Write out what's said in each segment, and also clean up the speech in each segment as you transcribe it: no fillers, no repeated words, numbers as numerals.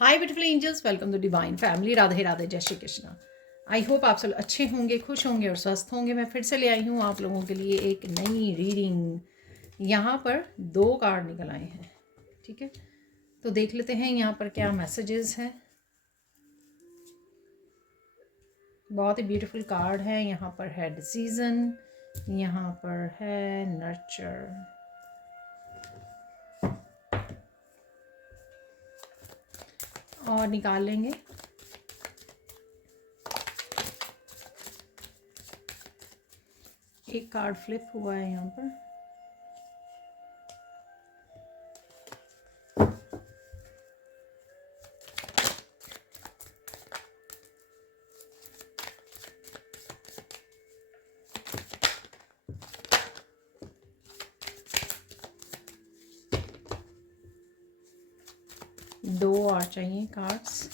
Hi beautiful angels, welcome to divine family. Radhe Radhe, जय Shri Krishna. I hope आप सब अच्छे होंगे, खुश होंगे और स्वस्थ होंगे। मैं फिर से ले आई हूँ आप लोगों के लिए एक नई रीडिंग। यहाँ पर 2 कार्ड निकल आए हैं, ठीक है। तो देख लेते हैं यहाँ पर क्या मैसेजेस हैं। बहुत ही ब्यूटीफुल कार्ड है। यहाँ पर है डिसीजन, यहाँ पर है नर्चर। और निकाल लेंगे एक कार्ड फ्लिप हुआ है यहाँ पर। दो और चाहिए कार्ड्स।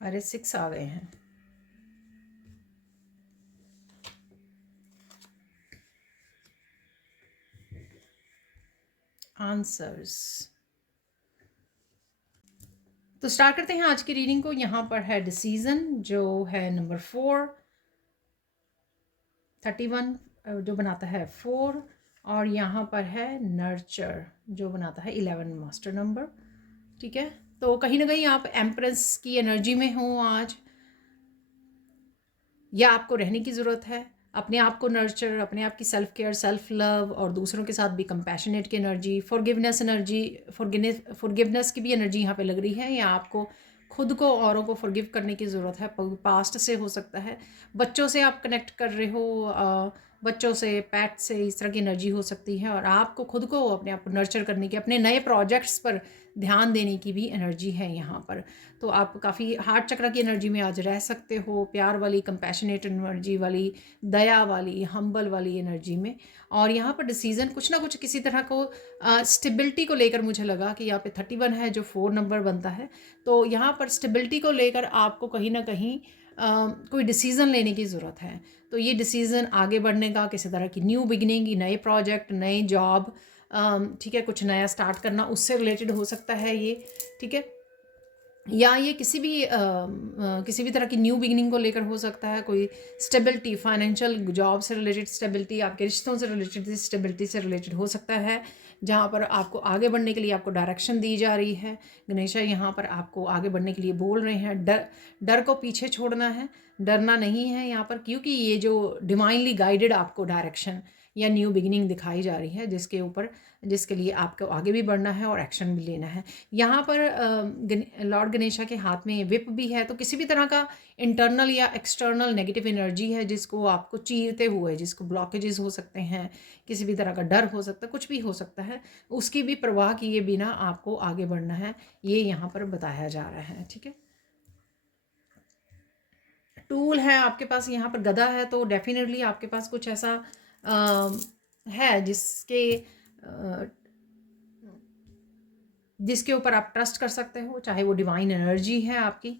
अरे 6 आ गए हैं। आंसर्स। तो स्टार्ट करते हैं आज की रीडिंग को। यहाँ पर है डिसीजन जो है नंबर 4, 31 जो बनाता है 4, और यहाँ पर है नर्चर जो बनाता है 11 मास्टर नंबर, ठीक है। तो कहीं ना कहीं आप एम्प्रेस की एनर्जी में हो आज, या आपको रहने की ज़रूरत है। अपने आप को नर्चर, अपने आप की सेल्फ केयर, सेल्फ लव, और दूसरों के साथ भी कंपैशनेट की एनर्जी, फॉरगिवनेस एनर्जी, फॉरगिवनेस की भी एनर्जी यहाँ पे लग रही है। या आपको खुद को, औरों को फॉरगिव करने की ज़रूरत है। पास्ट से हो सकता है, बच्चों से आप कनेक्ट कर रहे हो, बच्चों से, पेट से, इस तरह की एनर्जी हो सकती है। और आपको खुद को, अपने आप को नर्चर करने की, अपने नए प्रोजेक्ट्स पर ध्यान देने की भी एनर्जी है यहाँ पर। तो आप काफ़ी हार्ट चक्र की एनर्जी में आज रह सकते हो, प्यार वाली, कंपैशनेट एनर्जी वाली, दया वाली, हम्बल वाली एनर्जी में। और यहाँ पर डिसीजन कुछ ना कुछ किसी तरह को स्टेबिलिटी को लेकर, मुझे लगा कि यहाँ पे 31 है जो 4 नंबर बनता है। तो यहाँ पर स्टेबिलिटी को लेकर आपको कहीं ना कहीं कोई डिसीज़न लेने की ज़रूरत है। तो ये डिसीज़न आगे बढ़ने का, किसी तरह की न्यू बिगिनिंग, नए प्रोजेक्ट, नए जॉब, ठीक है, कुछ नया स्टार्ट करना, उससे रिलेटेड हो सकता है ये, ठीक है। या ये किसी भी तरह की न्यू बिगिनिंग को लेकर हो सकता है। कोई स्टेबिलिटी, फाइनेंशियल, जॉब से रिलेटेड स्टेबिलिटी, आपके रिश्तों से रिलेटेड स्टेबिलिटी से रिलेटेड हो सकता है, जहाँ पर आपको आगे बढ़ने के लिए आपको डायरेक्शन दी जा रही है। गणेशा यहाँ पर आपको आगे बढ़ने के लिए बोल रहे हैं। डर को पीछे छोड़ना है, डरना नहीं है यहाँ पर, क्योंकि ये जो डिवाइनली गाइडेड आपको डायरेक्शन या न्यू बिगिनिंग दिखाई जा रही है, जिसके लिए आपको आगे भी बढ़ना है और एक्शन भी लेना है। यहाँ पर लॉर्ड गणेशा के हाथ में विप भी है। तो किसी भी तरह का इंटरनल या एक्सटर्नल नेगेटिव एनर्जी है जिसको आपको चीरते हुए, जिसको ब्लॉकेजेस हो सकते हैं, किसी भी तरह का डर हो सकता है, कुछ भी हो सकता है, उसकी भी परवाह किए बिना आपको आगे बढ़ना है, ये यहाँ पर बताया जा रहा है, ठीक है। टूल है आपके पास, यहाँ पर गदा है, तो डेफिनेटली आपके पास कुछ ऐसा है जिसके ऊपर आप ट्रस्ट कर सकते हो, चाहे वो डिवाइन एनर्जी है आपकी,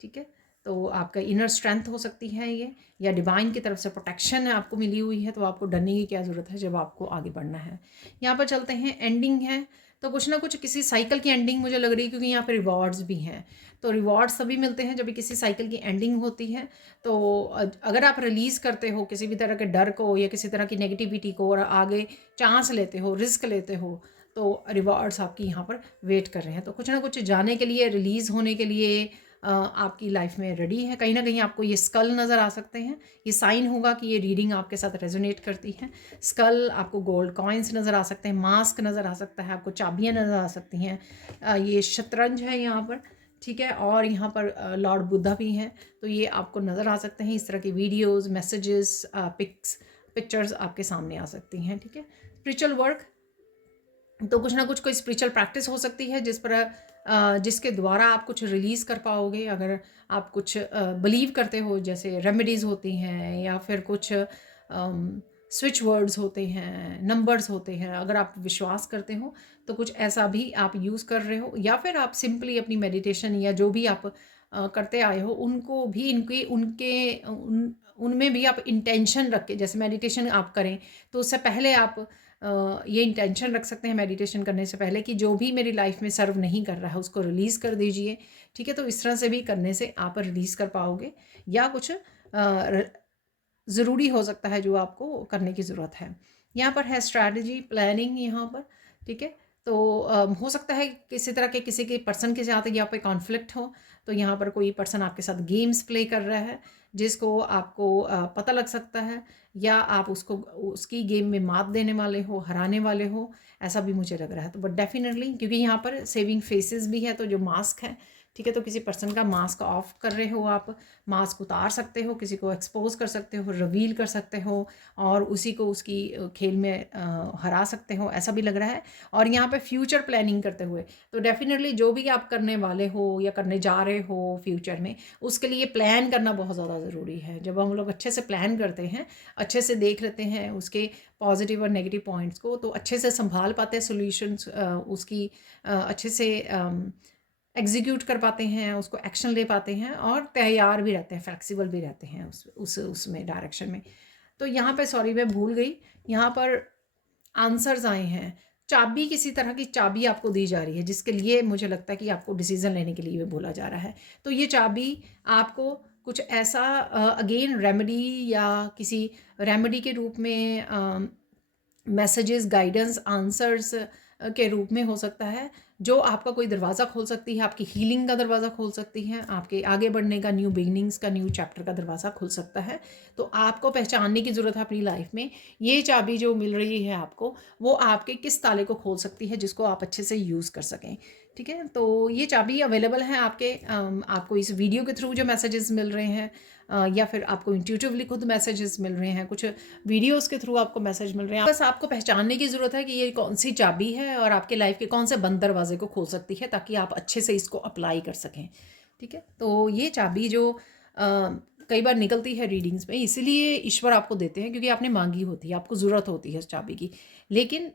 ठीक है। तो आपका इनर स्ट्रेंथ हो सकती है ये, या डिवाइन की तरफ से प्रोटेक्शन है आपको मिली हुई है। तो आपको डरने की क्या ज़रूरत है जब आपको आगे बढ़ना है। यहाँ पर चलते हैं, एंडिंग है। तो कुछ ना कुछ किसी साइकिल की एंडिंग मुझे लग रही है, क्योंकि यहाँ पर रिवॉर्ड्स भी हैं। तो रिवॉर्ड्स तभी मिलते हैं जब भी किसी साइकिल की एंडिंग होती है। तो अगर आप रिलीज़ करते हो किसी भी तरह के डर को या किसी तरह की नेगेटिविटी को, और आगे चांस लेते हो, रिस्क लेते हो, तो रिवॉर्ड्स आपकी यहाँ पर वेट कर रहे हैं। तो कुछ ना कुछ जाने के लिए, रिलीज़ होने के लिए आपकी लाइफ में रेडी है। कहीं ना कहीं आपको ये स्कल नज़र आ सकते हैं। ये साइन होगा कि ये रीडिंग आपके साथ रेजोनेट करती है। स्कल, आपको गोल्ड कॉइन्स नज़र आ सकते हैं, मास्क नज़र आ सकता है, आपको चाबियाँ नज़र आ सकती हैं, ये शतरंज है यहाँ पर, ठीक है। और यहाँ पर लॉर्ड बुद्धा भी हैं। तो ये आपको नज़र आ सकते हैं। इस तरह की वीडियोज़, मैसेजेस, पिक्चर्स आपके सामने आ सकती हैं, ठीक है। स्पिरिचुअल वर्क, तो कुछ ना कुछ कोई स्पिरिचुअल प्रैक्टिस हो सकती है जिसके द्वारा आप कुछ रिलीज़ कर पाओगे। अगर आप कुछ बिलीव करते हो, जैसे रेमेडीज़ होती हैं, या फिर कुछ स्विच वर्ड्स होते हैं, नंबर्स होते हैं, अगर आप विश्वास करते हो तो कुछ ऐसा भी आप यूज़ कर रहे हो, या फिर आप सिंपली अपनी मेडिटेशन या जो भी आप करते आए हो उनको भी इनके उनके उनमें भी आप इंटेंशन रख के, जैसे मेडिटेशन आप करें तो उससे पहले आप ये इंटेंशन रख सकते हैं मेडिटेशन करने से पहले कि जो भी मेरी लाइफ में सर्व नहीं कर रहा है उसको रिलीज़ कर दीजिए। ठीक है, तो इस तरह से भी करने से आप रिलीज़ कर पाओगे, या कुछ ज़रूरी हो सकता है जो आपको करने की ज़रूरत है। यहाँ पर है स्ट्रैटेजी प्लानिंग यहाँ पर। ठीक है, तो हो सकता है किसी तरह के किसी के पर्सन के साथ यहाँ पे कॉन्फ्लिक्ट हो, तो यहाँ पर कोई पर्सन आपके साथ गेम्स प्ले कर रहा है जिसको आपको पता लग सकता है, या आप उसको उसकी गेम में मात देने वाले हो, हराने वाले हो, ऐसा भी मुझे लग रहा है। तो बट डेफिनेटली क्योंकि यहाँ पर सेविंग फेसेस भी है, तो जो मास्क है, ठीक है, तो किसी पर्सन का मास्क ऑफ कर रहे हो आप, मास्क उतार सकते हो, किसी को एक्सपोज कर सकते हो, रिवील कर सकते हो, और उसी को उसकी खेल में हरा सकते हो, ऐसा भी लग रहा है। और यहाँ पे फ्यूचर प्लानिंग करते हुए, तो डेफिनेटली जो भी आप करने वाले हो या करने जा रहे हो फ्यूचर में, उसके लिए प्लान करना बहुत ज़्यादा ज़रूरी है। जब हम लोग अच्छे से प्लान करते हैं, अच्छे से देख लेते हैं उसके पॉजिटिव और नेगेटिव पॉइंट्स को, तो अच्छे से संभाल पाते हैं सोल्यूशंस, उसकी अच्छे से एग्जीक्यूट कर पाते हैं, उसको एक्शन ले पाते हैं, और तैयार भी रहते हैं, फ्लेक्सिबल भी रहते हैं उसमें डायरेक्शन में। तो यहाँ पे सॉरी मैं भूल गई, यहाँ पर आंसर्स आए हैं। चाबी, किसी तरह की चाबी आपको दी जा रही है जिसके लिए मुझे लगता है कि आपको डिसीज़न लेने के लिए बोला जा रहा है। तो ये चाबी आपको कुछ ऐसा अगेन रेमेडी, या किसी रेमेडी के रूप में मैसेजेस, गाइडेंस, आंसर्स के रूप में हो सकता है, जो आपका कोई दरवाज़ा खोल सकती है, आपकी हीलिंग का दरवाज़ा खोल सकती है, आपके आगे बढ़ने का, न्यू बिगनिंग्स का, न्यू चैप्टर का दरवाज़ा खुल सकता है। तो आपको पहचानने की ज़रूरत है अपनी लाइफ में, ये चाबी जो मिल रही है आपको, वो आपके किस ताले को खोल सकती है जिसको आप अच्छे से यूज़ कर सकें। ठीक है, तो ये चाबी अवेलेबल है आपको इस वीडियो के थ्रू जो मैसेजेस मिल रहे हैं, या फिर आपको इंट्यूटिवली खुद मैसेजेस मिल रहे हैं, कुछ वीडियोस के थ्रू आपको मैसेज मिल रहे हैं। बस आपको पहचानने की ज़रूरत है कि ये कौन सी चाबी है और आपके लाइफ के कौन से बंद दरवाजे को खोल सकती है, ताकि आप अच्छे से इसको अप्लाई कर सकें। ठीक है, तो ये चाबी जो कई बार निकलती है रीडिंग्स में, इसीलिए ईश्वर आपको देते हैं क्योंकि आपने मांगी होती है, आपको ज़रूरत होती है उस चाबी की। लेकिन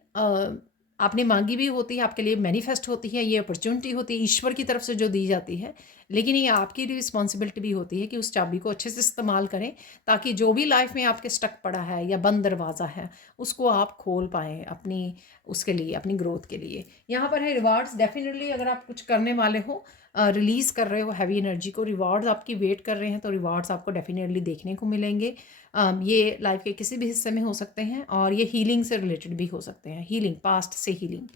आपने मांगी भी होती है, आपके लिए मैनिफेस्ट होती है, ये अपॉर्चुनिटी होती है ईश्वर की तरफ से जो दी जाती है। लेकिन ये आपकी रिस्पॉन्सिबिलिटी भी होती है कि उस चाबी को अच्छे से इस्तेमाल करें, ताकि जो भी लाइफ में आपके स्टक पड़ा है या बंद दरवाज़ा है, उसको आप खोल पाएँ अपनी, उसके लिए, अपनी ग्रोथ के लिए। यहाँ पर है रिवार्ड्स। डेफिनेटली अगर आप कुछ करने वाले हो, रिलीज़ कर रहे हो हैवी एनर्जी को, रिवार्ड्स आपकी वेट कर रहे हैं, तो रिवार्ड्स आपको डेफिनेटली देखने को मिलेंगे। ये लाइफ के किसी भी हिस्से में हो सकते हैं, और ये हीलिंग से रिलेटेड भी हो सकते हैं, हीलिंग, पास्ट से हीलिंग।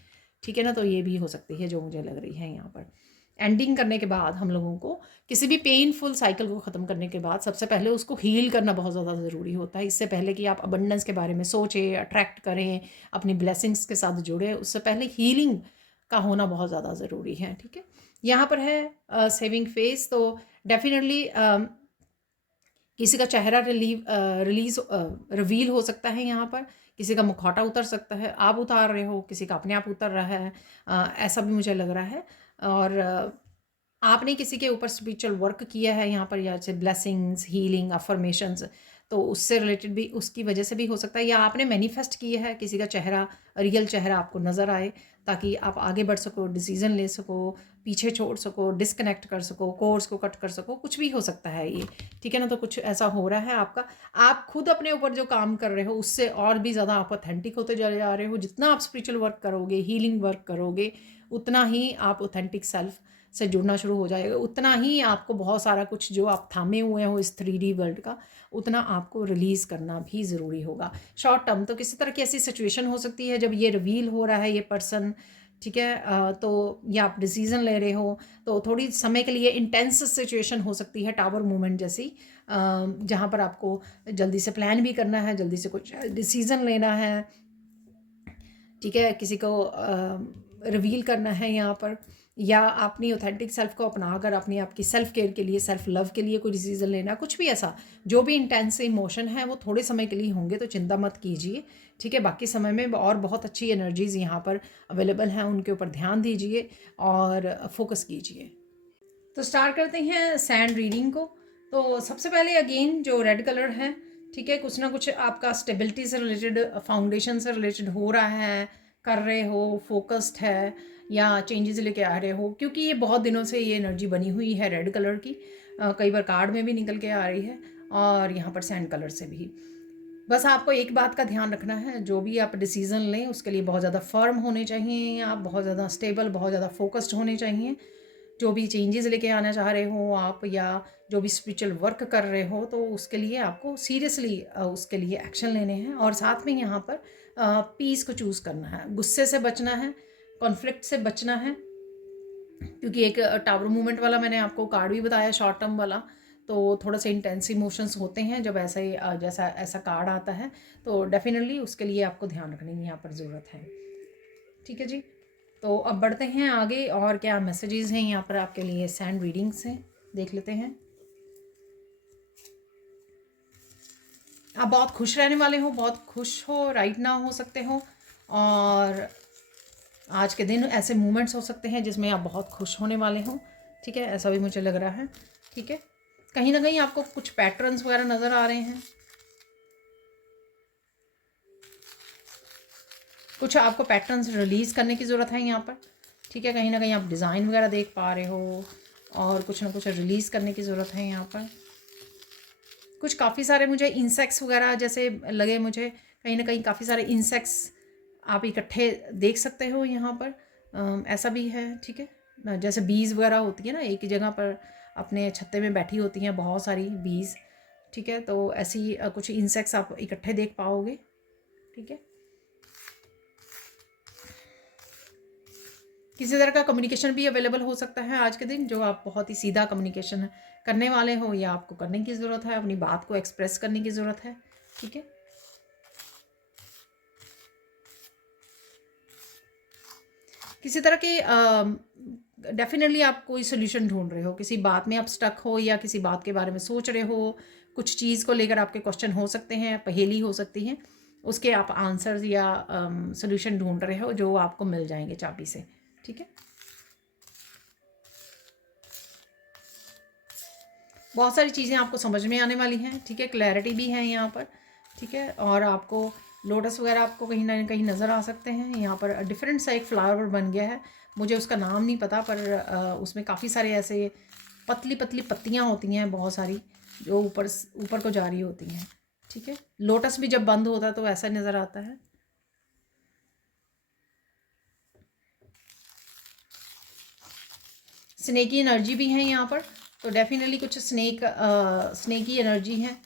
ठीक है ना, तो ये भी हो सकती है जो मुझे लग रही है यहाँ पर। एंडिंग करने के बाद हम लोगों को किसी भी पेनफुल साइकिल को ख़त्म करने के बाद सबसे पहले उसको हील करना बहुत ज़्यादा ज़रूरी होता है। इससे पहले कि आप अबंडेंस के बारे में सोचें, अट्रैक्ट करें, अपनी ब्लेसिंग्स के साथ जुड़ें, उससे पहले हीलिंग का होना बहुत ज़्यादा ज़रूरी है। ठीक है, यहाँ पर है सेविंग फेस। तो डेफिनेटली किसी का चेहरा रिवील हो सकता है, यहाँ पर किसी का मुखौटा उतर सकता है, आप उतार रहे हो, किसी का अपने आप उतर रहा है, ऐसा भी मुझे लग रहा है। और आपने किसी के ऊपर स्पिरिचुअल वर्क किया है यहाँ पर, या जैसे ब्लेसिंग्स, हीलिंग, अफर्मेशंस, तो उससे रिलेटेड भी, उसकी वजह से भी हो सकता है, या आपने मैनिफेस्ट किया है किसी का चेहरा, रियल चेहरा आपको नज़र आए, ताकि आप आगे बढ़ सको, डिसीज़न ले सको, पीछे छोड़ सको, डिस्कनेक्ट कर सको, कोर्स को कट कर सको, कुछ भी हो सकता है ये। ठीक है ना, तो कुछ ऐसा हो रहा है आपका, आप खुद अपने ऊपर जो काम कर रहे हो उससे और भी ज़्यादा आप ऑथेंटिक होते चले जा रहे हो। जितना आप स्पिरिचुअल वर्क करोगे, हीलिंग वर्क करोगे, उतना ही आप ऑथेंटिक सेल्फ से जुड़ना शुरू हो जाएगा, उतना ही आपको बहुत सारा कुछ जो आप थामे हुए हो इस 3D वर्ल्ड का, उतना आपको रिलीज़ करना भी ज़रूरी होगा। शॉर्ट टर्म तो किसी तरह की ऐसी सिचुएशन हो सकती है जब ये रिवील हो रहा है ये पर्सन, ठीक है, तो या आप डिसीज़न ले रहे हो, तो थोड़ी समय के लिए इंटेंस सिचुएशन हो सकती है, टावर मूवमेंट जैसी, जहाँ पर आपको जल्दी से प्लान भी करना है, जल्दी से कुछ डिसीज़न लेना है, ठीक है, किसी को रिवील करना है यहाँ पर, या अपनी ऑथेंटिक सेल्फ को अपना कर अपनी आपकी सेल्फ केयर के लिए, सेल्फ लव के लिए कोई डिसीज़न लेना, कुछ भी ऐसा, जो भी इंटेंस इमोशन है वो थोड़े समय के लिए होंगे, तो चिंता मत कीजिए। ठीक है, बाकी समय में और बहुत अच्छी एनर्जीज़ यहाँ पर अवेलेबल हैं, उनके ऊपर ध्यान दीजिए और फोकस कीजिए। तो स्टार्ट करते हैं सैंड रीडिंग को। तो सबसे पहले अगेन जो रेड कलर है, ठीक है, कुछ ना कुछ आपका स्टेबिलिटी से रिलेटेड, फाउंडेशन से रिलेटेड हो रहा है, कर रहे हो, फोकस्ड है, या चेंजेस लेके आ रहे हो, क्योंकि ये बहुत दिनों से ये एनर्जी बनी हुई है रेड कलर की। कई बार कार्ड में भी निकल के आ रही है और यहाँ पर सैंड कलर से भी। बस आपको एक बात का ध्यान रखना है, जो भी आप डिसीज़न लें उसके लिए बहुत ज़्यादा फर्म होने चाहिए, आप बहुत ज़्यादा स्टेबल, बहुत ज़्यादा फोकस्ड होने चाहिए। जो भी चेंजेस लेके आना चाह रहे हो आप, या जो भी स्पिरिचुअल वर्क कर रहे हो, तो उसके लिए आपको सीरियसली उसके लिए एक्शन लेने हैं। और साथ में यहाँ पर पीस को चूज़ करना है, गुस्से से बचना है, कॉन्फ्लिक्ट से बचना है, क्योंकि एक टावर मूवमेंट वाला मैंने आपको कार्ड भी बताया, शॉर्ट टर्म वाला, तो थोड़ा सा इंटेंस इमोशंस होते हैं जब ऐसा ही जैसा ऐसा कार्ड आता है, तो डेफिनेटली उसके लिए आपको ध्यान रखने की यहाँ पर ज़रूरत है। ठीक है जी, तो अब बढ़ते हैं आगे, और क्या मैसेजेस हैं यहाँ पर आपके लिए सैंड रीडिंग से, देख लेते हैं। आप बहुत खुश रहने वाले हो, बहुत खुश हो, राइट ना हो सकते हो, और आज के दिन ऐसे मोमेंट्स हो सकते हैं जिसमें आप बहुत खुश होने वाले हो। ठीक है, ऐसा भी मुझे लग रहा है। ठीक है, कहीं ना कहीं आपको कुछ पैटर्न्स वगैरह नज़र आ रहे हैं, कुछ आपको पैटर्न्स रिलीज़ करने की ज़रूरत है यहाँ पर। ठीक है, कहीं ना कहीं आप डिज़ाइन वगैरह देख पा रहे हो, और कुछ ना कुछ रिलीज़ करने की ज़रूरत है यहाँ पर। कुछ काफ़ी सारे मुझे इंसेक्ट्स वगैरह जैसे लगे मुझे, कहीं ना कहीं काफ़ी सारे इंसेक्ट्स आप इकट्ठे देख सकते हो यहाँ पर। ऐसा भी है। ठीक है, जैसे बीज वगैरह होती है ना, एक ही जगह पर अपने छत्ते में बैठी होती हैं बहुत सारी बीज। ठीक है, तो ऐसी कुछ इंसेक्ट्स आप इकट्ठे देख पाओगे। ठीक है, किसी तरह का कम्युनिकेशन भी अवेलेबल हो सकता है आज के दिन, जो आप बहुत ही सीधा कम्युनिकेशन करने वाले हो, या आपको करने की ज़रूरत है, अपनी बात को एक्सप्रेस करने की ज़रूरत है। ठीक है, किसी तरह के डेफिनेटली आप कोई सोल्यूशन ढूंढ रहे हो, किसी बात में आप स्टक हो, या किसी बात के बारे में सोच रहे हो, कुछ चीज़ को लेकर आपके क्वेश्चन हो सकते हैं, पहेली हो सकती हैं, उसके आप आंसर्स या सोल्यूशन ढूंढ रहे हो, जो आपको मिल जाएंगे चाबी से। ठीक है, बहुत सारी चीज़ें आपको समझ में आने वाली हैं। ठीक है, क्लैरिटी भी है यहाँ पर। ठीक है, और आपको लोटस वगैरह आपको कहीं ना कहीं नज़र आ सकते हैं यहाँ पर। डिफरेंट सा एक फ्लावर बन गया है, मुझे उसका नाम नहीं पता, पर उसमें काफ़ी सारे ऐसे पतली पतली पत्तियाँ होती हैं बहुत सारी, जो ऊपर ऊपर को जा रही होती हैं। ठीक है, लोटस भी जब बंद होता है तो ऐसा नज़र आता है। स्नेक की एनर्जी भी है यहाँ पर, तो डेफिनेटली कुछ स्नेक की एनर्जी है।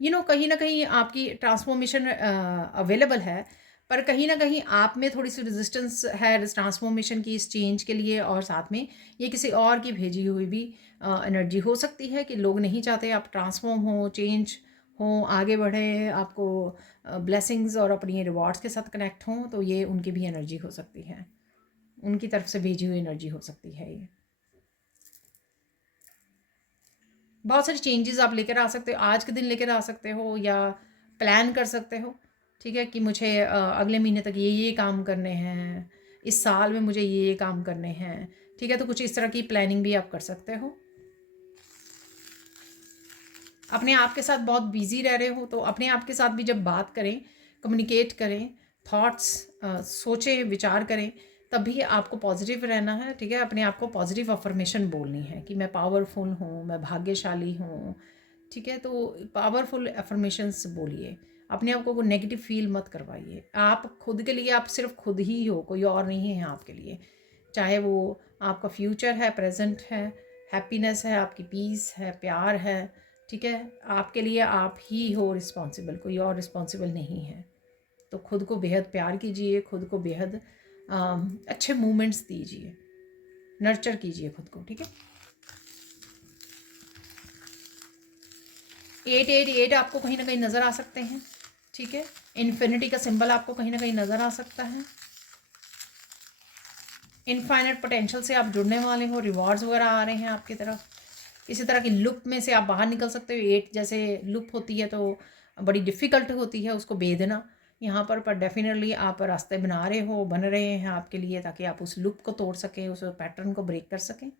कहीं ना कहीं आपकी ट्रांसफॉर्मेशन अवेलेबल है, पर कहीं ना कहीं आप में थोड़ी सी रेजिस्टेंस है इस ट्रांसफॉर्मेशन की, इस चेंज के लिए। और साथ में ये किसी और की भेजी हुई भी एनर्जी हो सकती है, कि लोग नहीं चाहते आप ट्रांसफॉर्म हो, चेंज हो, आगे बढ़े, आपको ब्लेसिंग्स और अपनी रिवॉर्ड्स के साथ कनेक्ट हों, तो ये उनकी भी एनर्जी हो सकती है, उनकी तरफ से भेजी हुई एनर्जी हो सकती है। ये बहुत सारी चेंजेस आप लेकर आ सकते हो, आज के दिन लेकर आ सकते हो, या प्लान कर सकते हो। ठीक है, कि मुझे अगले महीने तक ये काम करने हैं, इस साल में मुझे ये काम करने हैं। ठीक है, तो कुछ इस तरह की प्लानिंग भी आप कर सकते हो। अपने आप के साथ बहुत बिजी रह रहे हो, तो अपने आप के साथ भी जब बात करें, कम्युनिकेट करें, थॉट्स सोचें, विचार करें, तब भी आपको पॉजिटिव रहना है। ठीक है, अपने आप को पॉजिटिव अफर्मेशन बोलनी है, कि मैं पावरफुल हूँ, मैं भाग्यशाली हूँ। ठीक है, तो पावरफुल अफर्मेशंस बोलिए, अपने आप को नेगेटिव फील मत करवाइए। आप खुद के लिए, आप सिर्फ खुद ही हो, कोई और नहीं है आपके लिए। चाहे वो आपका फ्यूचर है, प्रेजेंट है, हैप्पीनेस है, आपकी पीस है, प्यार है। ठीक है, आपके लिए आप ही हो रिस्पॉन्सिबल, कोई और रिस्पॉन्सिबल नहीं है। तो खुद को बेहद प्यार कीजिए, खुद को बेहद अच्छे मोमेंट्स दीजिए, नर्चर कीजिए खुद को। ठीक है, 888 आपको कहीं ना कहीं नज़र आ सकते हैं। ठीक है, इन्फिनिटी का सिंबल आपको कहीं ना कहीं नज़र आ सकता है। इनफाइनाइट पोटेंशियल से आप जुड़ने वाले हो, रिवॉर्ड्स वगैरह आ रहे हैं आपकी तरफ। इसी तरह की लूप में से आप बाहर निकल सकते हो। 8 जैसे लूप होती है तो बड़ी डिफ़िकल्ट होती है उसको बेधना यहाँ पर डेफिनेटली आप रास्ते बना रहे हो, बन रहे हैं आपके लिए, ताकि आप उस लूप को तोड़ सकें, उस पैटर्न को ब्रेक कर सकें।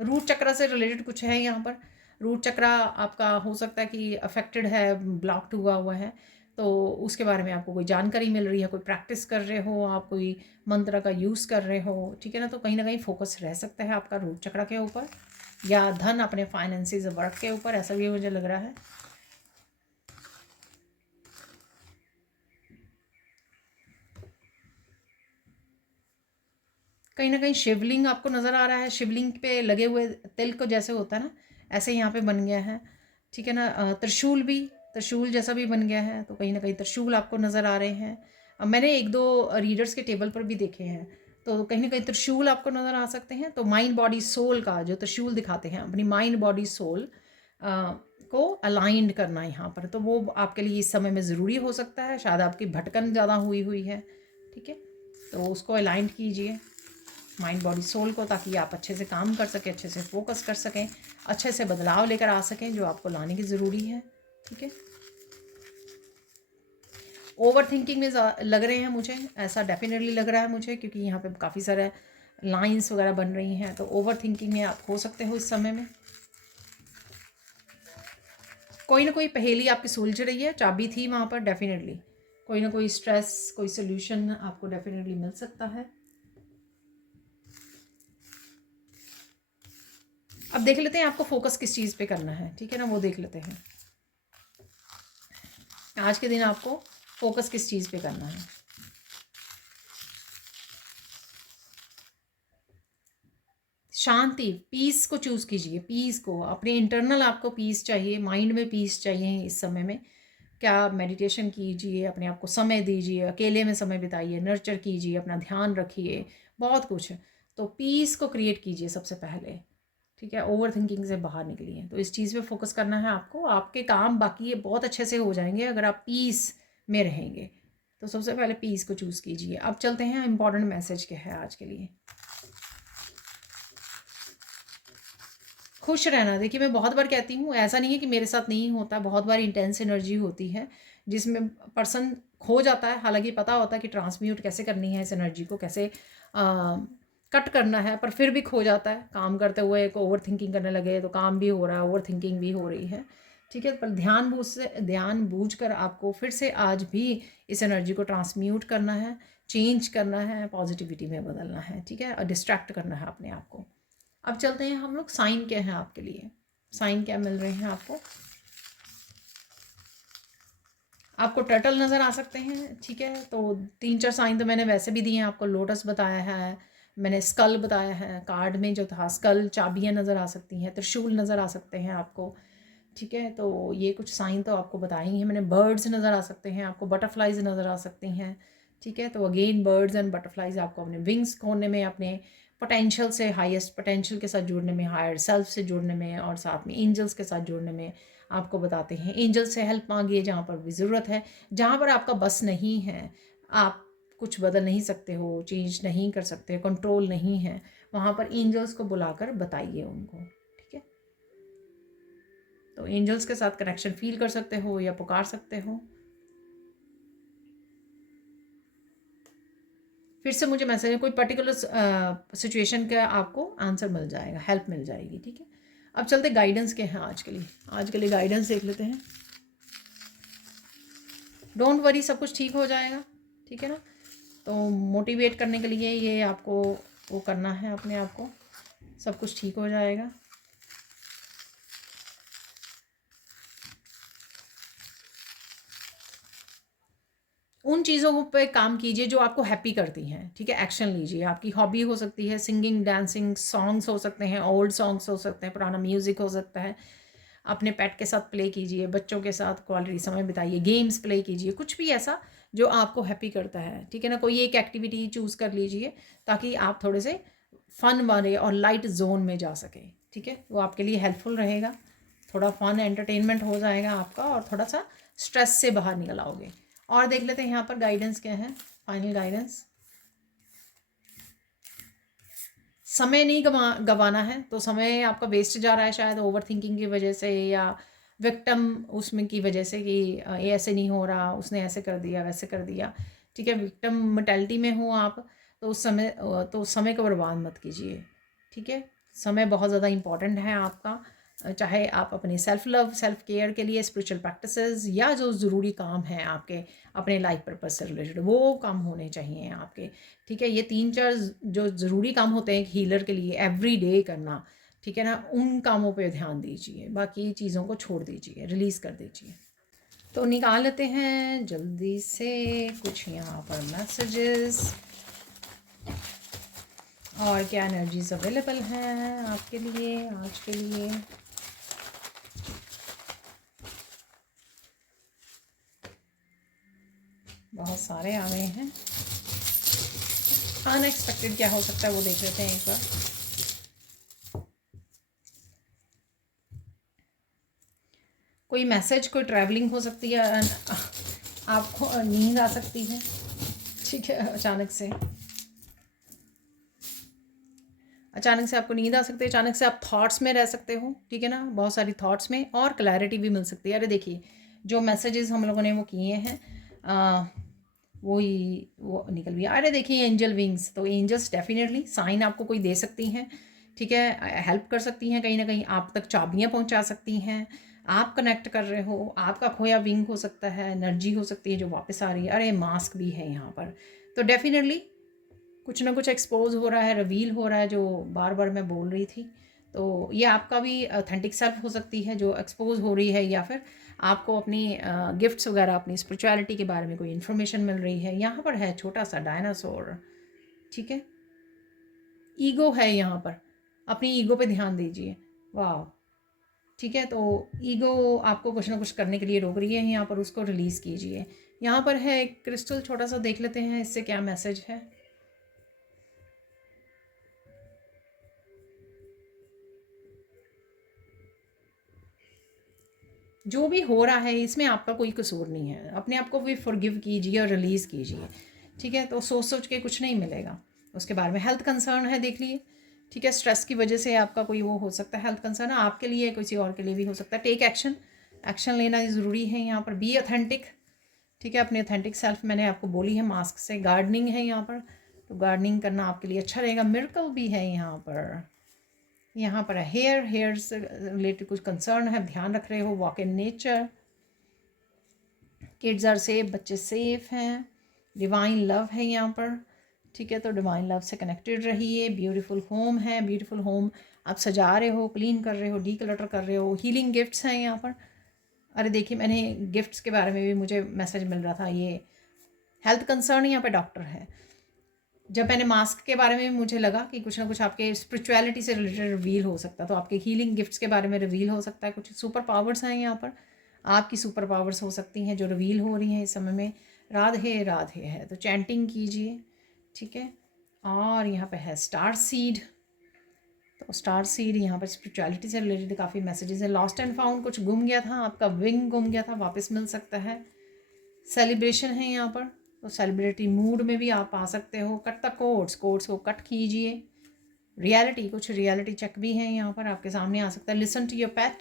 रूट चक्र से रिलेटेड कुछ है यहाँ पर। रूट चक्र आपका हो सकता है कि अफेक्टेड है, ब्लॉक्ड हुआ है, तो उसके बारे में आपको कोई जानकारी मिल रही है, कोई प्रैक्टिस कर रहे हो आप, कोई मंत्र का यूज़ कर रहे हो, ठीक है ना, तो कहीं ना कहीं फोकस रह सकता है आपका रूट चक्र के ऊपर, या धन अपने फाइनेंसिस वर्क के ऊपर, ऐसा भी मुझे लग रहा है। कहीं ना कहीं शिवलिंग आपको नज़र आ रहा है, शिवलिंग पे लगे हुए तिल को जैसे होता है ना, ऐसे यहाँ पे बन गया है, ठीक है ना। त्रिशूल भी, त्रिशूल जैसा भी बन गया है, तो कहीं ना कहीं त्रिशूल आपको नज़र आ रहे हैं। अब मैंने एक दो रीडर्स के टेबल पर भी देखे हैं, तो कहीं ना कहीं त्रिशूल आपको नज़र आ सकते हैं। तो माइंड बॉडी सोल का जो त्रिशूल दिखाते हैं, अपनी माइंड बॉडी सोल को अलाइंड करना यहाँ पर, तो वो आपके लिए इस समय में ज़रूरी हो सकता है। शायद आपकी भटकन ज़्यादा हुई है, ठीक है, तो उसको अलाइंड कीजिए माइंड बॉडी सोल को, ताकि आप अच्छे से काम कर सकें, अच्छे से फोकस कर सकें, अच्छे से बदलाव लेकर आ सकें जो आपको लाने की ज़रूरी है, ठीक है। ओवर थिंकिंग में लग रहे हैं मुझे, ऐसा डेफिनेटली लग रहा है मुझे, क्योंकि यहाँ पे काफ़ी सारे लाइंस वगैरह बन रही हैं, तो ओवर थिंकिंग में आप हो सकते हो इस समय में। कोई ना कोई पहेली आपकी सुलझ रही है, चाबी थी वहाँ पर, डेफिनेटली कोई ना कोई स्ट्रेस, कोई सोल्यूशन आपको डेफिनेटली मिल सकता है। अब देख लेते हैं आपको फोकस किस चीज़ पे करना है, ठीक है ना, वो देख लेते हैं आज के दिन आपको फोकस किस चीज़ पे करना है। शांति, पीस को चूज़ कीजिए, पीस को, अपने इंटरनल आपको पीस चाहिए, माइंड में पीस चाहिए इस समय में। क्या मेडिटेशन कीजिए, अपने आप को समय दीजिए, अकेले में समय बिताइए, नर्चर कीजिए, अपना ध्यान रखिए, बहुत कुछ है। तो पीस को क्रिएट कीजिए सबसे पहले, ठीक है, ओवर थिंकिंग से बाहर निकलिए। तो इस चीज़ पे फोकस करना है आपको, आपके काम बाकी ये बहुत अच्छे से हो जाएंगे अगर आप पीस में रहेंगे। तो सबसे पहले पीस को चूज़ कीजिए। अब चलते हैं इंपॉर्टेंट मैसेज क्या है आज के लिए। खुश रहना, देखिए मैं बहुत बार कहती हूँ, ऐसा नहीं है कि मेरे साथ नहीं होता, बहुत बार इंटेंस एनर्जी होती है जिसमें पर्सन खो जाता है, हालांकि पता होता है कि ट्रांसम्यूट कैसे करनी है इस एनर्जी को, कैसे कट करना है, पर फिर भी खो जाता है। काम करते हुए एक ओवर थिंकिंग करने लगे तो काम भी हो रहा है, ओवर थिंकिंग भी हो रही है, ठीक है। पर ध्यान बूझ कर आपको फिर से आज भी इस एनर्जी को ट्रांसम्यूट करना है, चेंज करना है, पॉजिटिविटी में बदलना है, ठीक है, और डिस्ट्रैक्ट करना है अपने आप को। अब चलते हैं हम लोग, साइन क्या है आपके लिए, साइन क्या मिल रहे हैं आपको। आपको टर्टल नज़र आ सकते हैं, ठीक है, तो 3-4 साइन तो मैंने वैसे भी दिए हैं आपको। लोटस बताया है मैंने, स्कल बताया है, कार्ड में जो था स्कल, चाबियाँ नज़र आ सकती हैं, त्रिशूल नज़र आ सकते हैं आपको, ठीक है। तो ये कुछ साइन तो आपको बताए ही हैं मैंने। बर्ड्स नज़र आ सकते हैं आपको, बटरफ्लाइज नज़र आ सकती हैं, ठीक है। तो अगेन बर्ड्स एंड बटरफ्लाइज आपको अपने विंग्स खोलने में, अपने पोटेंशियल से, हाईएस्ट पोटेंशियल के साथ जुड़ने में, हायर सेल्फ से जुड़ने में, और साथ में एंजल्स के साथ जुड़ने में आपको बताते हैं। एंजल से हेल्प मांगिए जहाँ पर भी ज़रूरत है, जहाँ पर आपका बस नहीं है, आप कुछ बदल नहीं सकते हो, चेंज नहीं कर सकते, कंट्रोल नहीं है, वहाँ पर एंजल्स को बुलाकर बताइए उनको, ठीक है। तो एंजल्स के साथ कनेक्शन फील कर सकते हो या पुकार सकते हो। फिर से मुझे मैसेज, कोई पर्टिकुलर सिचुएशन का आपको आंसर मिल जाएगा, हेल्प मिल जाएगी, ठीक है। अब चलते गाइडेंस के हैं आज के लिए, आज के लिए गाइडेंस देख लेते हैं। डोंट वरी, सब कुछ ठीक हो जाएगा, ठीक है ना। तो मोटिवेट करने के लिए ये आपको वो करना है अपने आप को, सब कुछ ठीक हो जाएगा। उन चीज़ों पे काम कीजिए जो आपको हैप्पी करती हैं, ठीक है, एक्शन लीजिए। आपकी हॉबी हो सकती है सिंगिंग, डांसिंग, सॉन्ग्स हो सकते हैं, ओल्ड सॉन्ग्स हो सकते हैं, पुराना म्यूज़िक हो सकता है। अपने पेट के साथ प्ले कीजिए, बच्चों के साथ क्वालिटी समय बिताइए, गेम्स प्ले कीजिए, कुछ भी ऐसा जो आपको हैप्पी करता है, ठीक है ना। कोई एक एक्टिविटी चूज़ कर लीजिए ताकि आप थोड़े से फन वाले और लाइट जोन में जा सके, ठीक है, वो आपके लिए हेल्पफुल रहेगा। थोड़ा फन एंटरटेनमेंट हो जाएगा आपका, और थोड़ा सा स्ट्रेस से बाहर निकल आओगे। और देख लेते हैं यहाँ पर गाइडेंस क्या है, फाइनल गाइडेंस। समय नहीं गवाना है, तो समय आपका वेस्ट जा रहा है शायद ओवर थिंकिंग की वजह से, या विक्टिम उसमें की वजह से कि ये ऐसे नहीं हो रहा, उसने ऐसे कर दिया, वैसे कर दिया, ठीक है, विक्टिम मेंटालिटी में हो आप, तो उस समय को बर्बाद मत कीजिए, ठीक है। समय बहुत ज़्यादा इम्पॉर्टेंट है आपका, चाहे आप अपने सेल्फ लव, सेल्फ केयर के लिए स्पिरिचुअल प्रैक्टिसेस या जो ज़रूरी काम हैं आपके अपने लाइफ पर्पस से रिलेटेड, वो काम होने चाहिए आपके। ठीक है, ये 3-4 जो ज़रूरी काम होते हैं एक हीलर के लिए एवरी डे करना, ठीक है ना, उन कामों पे ध्यान दीजिए, बाकी चीज़ों को छोड़ दीजिए, रिलीज़ कर दीजिए। तो निकाल लेते हैं जल्दी से कुछ यहाँ पर मैसेजेस और क्या एनर्जीज अवेलेबल हैं आपके लिए आज के लिए। बहुत सारे आ गए हैं। अनएक्सपेक्टेड क्या हो सकता है वो देख लेते हैं एक बार। कोई मैसेज, कोई ट्रैवलिंग हो सकती है, आपको नींद आ सकती है, ठीक है, अचानक से आपको नींद आ सकती है, अचानक से आप थॉट्स में रह सकते हो, ठीक है ना, बहुत सारी थॉट्स में, और क्लैरिटी भी मिल सकती है। अरे देखिए जो मैसेजेस हम लोगों ने वो किए हैं वो निकल भी। अरे देखिए एंजल विंग्स, तो एंजल्स डेफिनेटली साइन आपको कोई दे सकती हैं, ठीक है, हेल्प कर सकती हैं, कहीं ना कहीं आप तक चाबियाँ पहुंचा सकती हैं, आप कनेक्ट कर रहे हो, आपका खोया विंग हो सकता है, एनर्जी हो सकती है जो वापस आ रही है। अरे मास्क भी है यहाँ पर, तो डेफिनेटली कुछ ना कुछ एक्सपोज हो रहा है, रिवील हो रहा है, जो बार बार मैं बोल रही थी। तो ये आपका भी ऑथेंटिक सेल्फ हो सकती है जो एक्सपोज हो रही है, या फिर आपको अपनी गिफ्ट्स वगैरह, अपनी स्पिरिचुअलिटी के बारे में कोई इन्फॉर्मेशन मिल रही है। यहाँ पर है छोटा सा डायनासोर, ठीक है, ईगो है यहाँ पर, अपनी ईगो पे ध्यान दीजिए। वाह, ठीक है, तो ईगो आपको कुछ ना कुछ करने के लिए रोक रही है यहाँ पर, उसको रिलीज़ कीजिए। यहाँ पर है एक क्रिस्टल छोटा सा, देख लेते हैं इससे क्या मैसेज है। जो भी हो रहा है इसमें आपका कोई कसूर नहीं है, अपने आप को भी फॉरगिव कीजिए और रिलीज़ कीजिए, ठीक है। तो सोच सोच के कुछ नहीं मिलेगा। उसके बारे में हेल्थ कंसर्न है, देख लिए, ठीक है, स्ट्रेस की वजह से आपका कोई वो हो सकता है, हेल्थ कंसर्न है आपके लिए, किसी और के लिए भी हो सकता है। टेक एक्शन, एक्शन लेना ज़रूरी है यहाँ पर। बी ऑथेंटिक, ठीक है, अपनी ऑथेंटिक सेल्फ मैंने आपको बोली है मास्क से। गार्डनिंग है यहाँ पर, तो गार्डनिंग करना आपके लिए अच्छा रहेगा। मिरेकल भी है यहाँ पर। यहाँ पर हेयर से रिलेटेड कुछ कंसर्न है, ध्यान रख रहे हो। Walk in nature, kids are safe, बच्चे सेफ हैं। डिवाइन लव है यहाँ पर, ठीक है, तो डिवाइन लव से कनेक्टेड रहिए। ब्यूटीफुल होम है, ब्यूटीफुल होम आप सजा रहे हो, क्लीन कर रहे हो, डीक्लटर कर रहे हो। हीलिंग गिफ्ट्स हैं यहाँ पर। अरे देखिए, मैंने गिफ्ट्स के बारे में भी मुझे मैसेज मिल रहा था। ये हेल्थ कंसर्न यहाँ पे डॉक्टर है। जब मैंने मास्क के बारे में मुझे लगा कि कुछ ना कुछ आपके स्पिरिचुअलिटी से रिलेटेड रिवील हो सकता है, तो आपके हीलिंग गिफ्ट्स के बारे में रिवील हो सकता है। कुछ सुपर पावर्स हैं यहाँ पर, आपकी सुपर पावर्स हो सकती हैं जो रिवील हो रही हैं इस समय में। राधे राधे है, तो चैंटिंग कीजिए, ठीक है। और यहाँ पे है स्टार सीड, तो स्टार सीड यहाँ पर स्पिरिचुअलिटी से रिलेटेड काफ़ी मैसेजेस हैं। लॉस्ट एंड फाउंड, कुछ गुम गया था, आपका विंग गुम गया था, वापस मिल सकता है। सेलिब्रेशन है यहाँ पर, तो सेलिब्रेटरी मूड में भी आप आ सकते हो। कट द कोट्स को कट कीजिए। रियलिटी, कुछ रियलिटी चेक भी है यहाँ पर आपके सामने आ सकता है। लिसन टू योर पेट,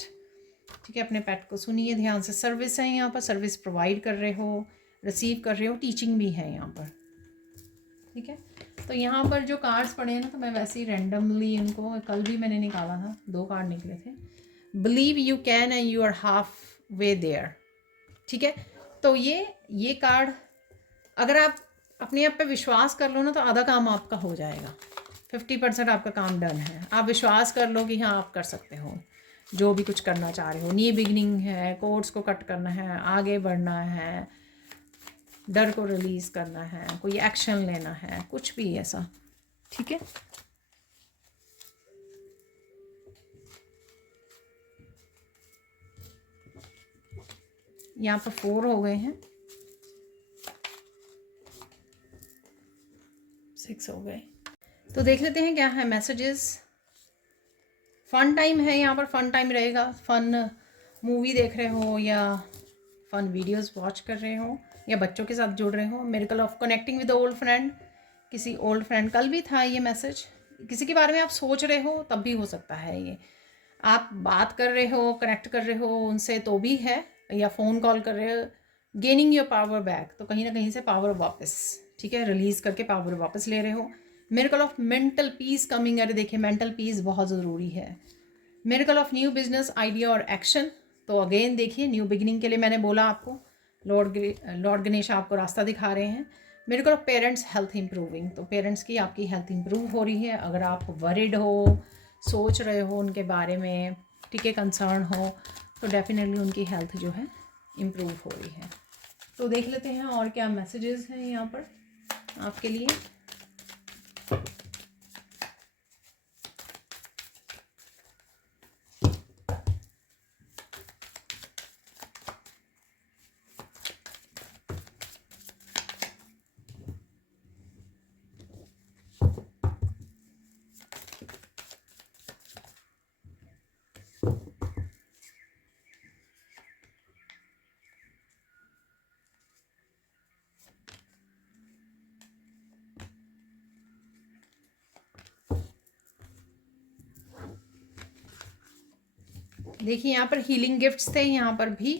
ठीक है, अपने पेट को सुनिए ध्यान से। सर्विस है यहाँ पर, सर्विस प्रोवाइड कर रहे हो, रिसीव कर रहे हो। टीचिंग भी है यहाँ पर, ठीक है। तो यहाँ पर जो कार्ड्स पड़े हैं ना, तो मैं वैसे ही रैंडमली उनको, कल भी मैंने निकाला था, 2 कार्ड निकले थे। Believe you can and you are half way there, ठीक है। तो ये कार्ड, अगर आप अपने आप पे विश्वास कर लो ना, तो आधा काम आपका हो जाएगा। 50% आपका काम डन है। आप विश्वास कर लो कि हाँ आप कर सकते हो जो भी कुछ करना चाह रहे हो। न्यू बिगिनिंग है, कोर्स को कट करना है, आगे बढ़ना है, डर को रिलीज़ करना है, कोई एक्शन लेना है, कुछ भी ऐसा, ठीक है। यहाँ पर 4 हो गए हैं, 6 हो गए। तो देख लेते हैं क्या है मैसेजेस। फन टाइम है यहाँ पर, फन टाइम रहेगा। फन मूवी देख रहे हो, या फन वीडियोस वॉच कर रहे हो, या बच्चों के साथ जुड़ रहे हो। Miracle of connecting with old friend, किसी ओल्ड फ्रेंड, कल भी था ये मैसेज। किसी के बारे में आप सोच रहे हो तब भी हो सकता है ये। आप बात कर रहे हो, कनेक्ट कर रहे हो उनसे तो भी है, या फ़ोन कॉल कर रहे हो। गेनिंग योर पावर बैक, तो कहीं ना कहीं से पावर वापस, ठीक है, रिलीज़ करके पावर वापस ले रहे हो। Miracle of mental peace coming. अरे देखिए मेंटल पीस बहुत ज़रूरी है। Miracle of new business idea और एक्शन। तो अगेन देखिए न्यू बिगिनिंग के लिए मैंने बोला आपको लॉर्ड गणेश आपको रास्ता दिखा रहे हैं। Miracle of parents health improving. तो पेरेंट्स की आपकी हेल्थ इंप्रूव हो रही है। अगर आप वरिड हो, सोच रहे हो उनके बारे में, ठीक है, कंसर्न हो, तो डेफिनेटली उनकी हेल्थ जो है इम्प्रूव हो रही है। तो देख लेते हैं और क्या मैसेजेस हैं यहाँ पर आपके लिए। देखिए यहाँ पर हीलिंग गिफ्ट्स थे, यहाँ पर भी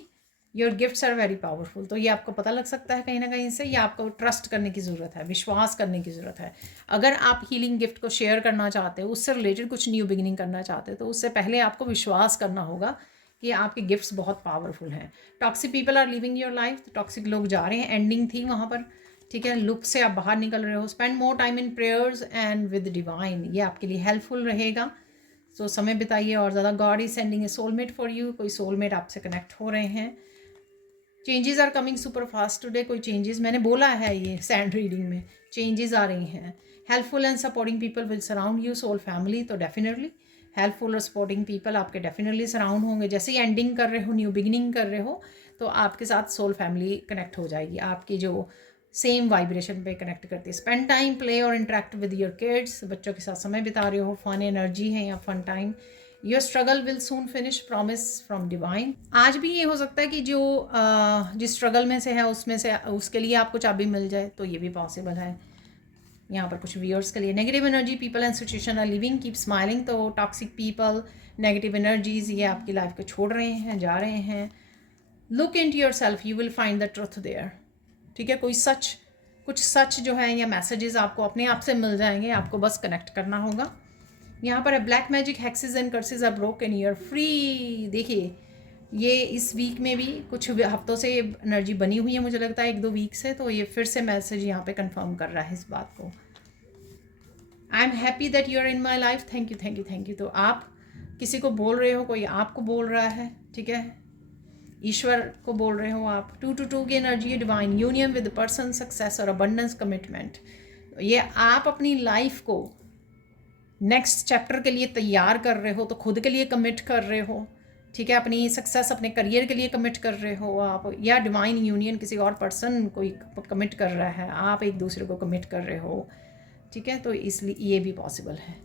your gifts are very powerful. तो ये आपको पता लग सकता है कहीं ना कहीं से, ये आपको ट्रस्ट करने की ज़रूरत है, विश्वास करने की ज़रूरत है। अगर आप हीलिंग गिफ्ट को शेयर करना चाहते हो, उससे रिलेटेड कुछ न्यू बिगिनिंग करना चाहते हो, तो उससे पहले आपको विश्वास करना होगा कि आपके गिफ्ट्स बहुत पावरफुल हैं। Toxic people are leaving your life. तो टॉक्सिक लोग जा रहे हैं, एंडिंग थी वहाँ पर, ठीक है। लुक से आप बाहर निकल रहे हो। Spend more time in prayers and with divine. ये आपके लिए हेल्पफुल रहेगा। तो समय बिताइए और ज़्यादा। God is sending a soulmate for you. कोई सोलमेट आपसे कनेक्ट हो रहे हैं। Changes are coming super fast today. कोई चेंजेस, मैंने बोला है ये सैंड रीडिंग में, चेंजेस आ रही हैं। Helpful and supporting people will surround you. Soul family. तो डेफिनेटली हेल्पफुल और सपोर्टिंग पीपल आपके डेफिनेटली सराउंड होंगे। जैसे ही एंडिंग कर रहे हो, न्यू बिगिनिंग कर रहे हो, तो आपके साथ सोल फैमिली कनेक्ट हो जाएगी, आपकी जो सेम वाइब्रेशन पे कनेक्ट करती है। स्पेंड टाइम, प्ले और इंटरेक्ट विद योर किड्स। बच्चों के साथ समय बिता रहे हो, फन एनर्जी है या fun time. Your struggle will soon finish, promise from divine. आज भी ये हो सकता है कि जो जिस स्ट्रगल में से है उसमें से उसके लिए आपको चाबी मिल जाए, तो ये भी पॉसिबल है। यहाँ पर कुछ व्यूअर्स के लिए negative energy, people and situation are leaving, keep smiling. तो टॉक्सिक पीपल, नेगेटिव एनर्जीज, ये आपकी लाइफ को छोड़ रहे हैं, जा रहे हैं। Look into yourself, you will find the truth there. ठीक है, कोई सच, कुछ सच जो है या मैसेजेस आपको अपने आप से मिल जाएंगे, आपको बस कनेक्ट करना होगा। यहाँ पर है black magic, hexes and curses are broken, you're free. देखिए ये इस वीक में भी कुछ हफ्तों से ये एनर्जी बनी हुई है, मुझे लगता है 1-2 वीक से। तो ये फिर से मैसेज यहाँ पे कंफर्म कर रहा है इस बात को। I am happy that you are in my life. Thank you, thank you, thank you. तो आप किसी को बोल रहे हो, कोई आपको बोल रहा है, ठीक है, ईश्वर को बोल रहे हो आप। 2-2 की एनर्जी है, divine union with person, success और अबंडेंस, कमिटमेंट। ये आप अपनी लाइफ को नेक्स्ट चैप्टर के लिए तैयार कर रहे हो, तो खुद के लिए कमिट कर रहे हो, ठीक है, अपनी सक्सेस, अपने करियर के लिए कमिट कर रहे हो आप, या डिवाइन यूनियन किसी और पर्सन कोई कमिट कर रहा है, आप एक दूसरे को कमिट कर रहे हो, ठीक है। तो इसलिए ये भी पॉसिबल है।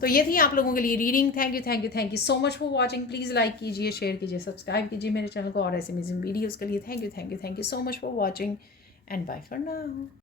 तो ये थी आप लोगों के लिए reading. Thank you, thank you, thank you so much for watching. Please like कीजिए, शेयर कीजिए, सब्सक्राइब कीजिए मेरे चैनल को और ऐसे अमेजिंग वीडियोज़ के लिए। Thank you, thank you, thank you so much for watching and bye for now.